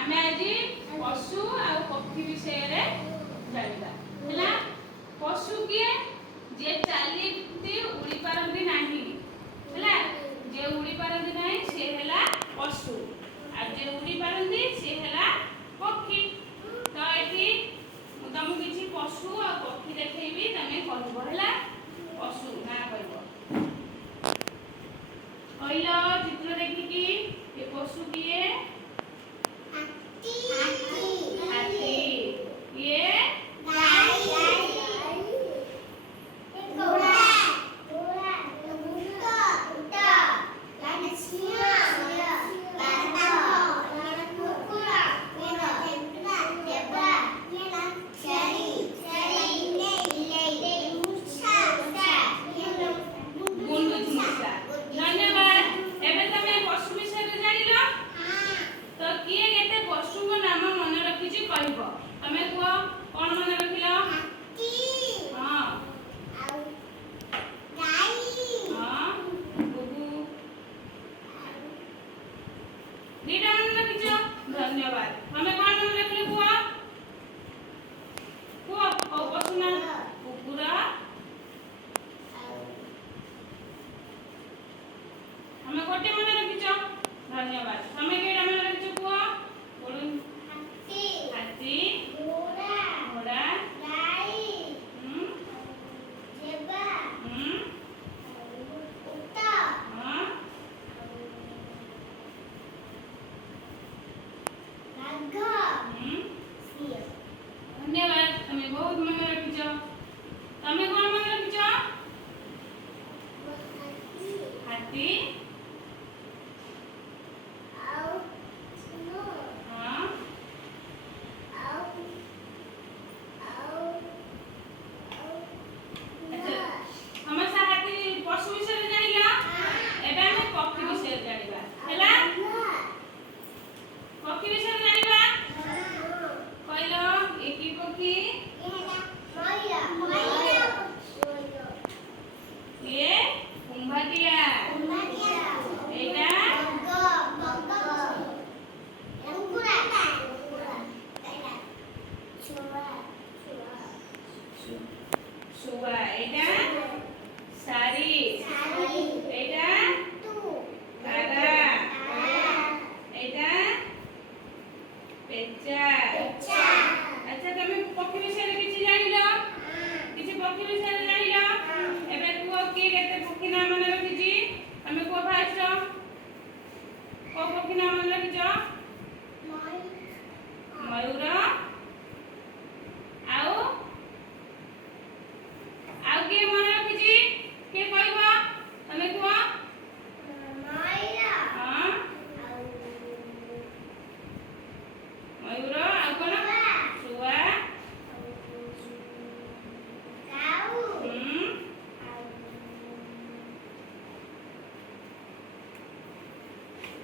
आमे आज पशु आ पक्षी विषय रे जानिबा हैला। पशु किए जे चालीती उड़ी पारंती नाही हैला। जे उड़ी पारंती नाही से हैला पशु आ जे उड़ी पारंती से हैला पक्षी। तो एठी मु तुमको किछि पशु आ पक्षी देखैबी तमे कहबो हैला। पशु ना कहबो कहलो चित्र देखि कि ये पशु किए हाथी ये धन्यवाद। हमें कौन मन रखले कुआ कुआ ओ पशु ना कुकुरा हमें कोटे मन रखिछो धन्यवाद। हमें केडा मन रखिछो कुआ बोलुन हाथी घोड़ा गाई जेबा कुत्ता धन्यवाद। तुम्हें बहुत मन रखिछ। तमे कौन मन रखिछ हाथी सुवा एटा सारी एटा तारा एटा पेचा। अच्छा तमे पक्षी विषय किछि जानिलो किछि पक्षी विषय जानिलो एबे कुओ के केते पक्षी नाम मन रखिछि तमे को फास्ट को पक्षी नाम मन रखिछ मयूर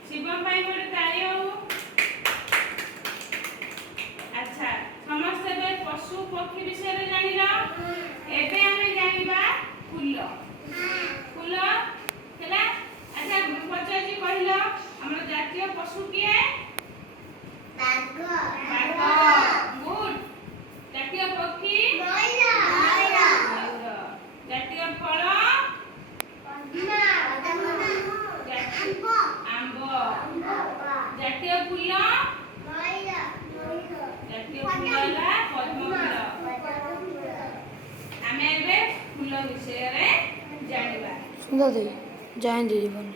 शिवम भाई गोटे ताली हो। अच्छा समस्त बे पशु पक्षी विषय रे जानिला एबे हमें जानिबा फूल फूल हैला। अच्छा पचाजी कहिलो हमर जातीय पशु किए बाघ गुड। जातीय पक्षी मयूर जातीय फल जातीय फूल जातीय फूल होला पद्म फूल। आमे एबे फूल विषय रे जानिबा। सुंदर दे जय जय जीवन।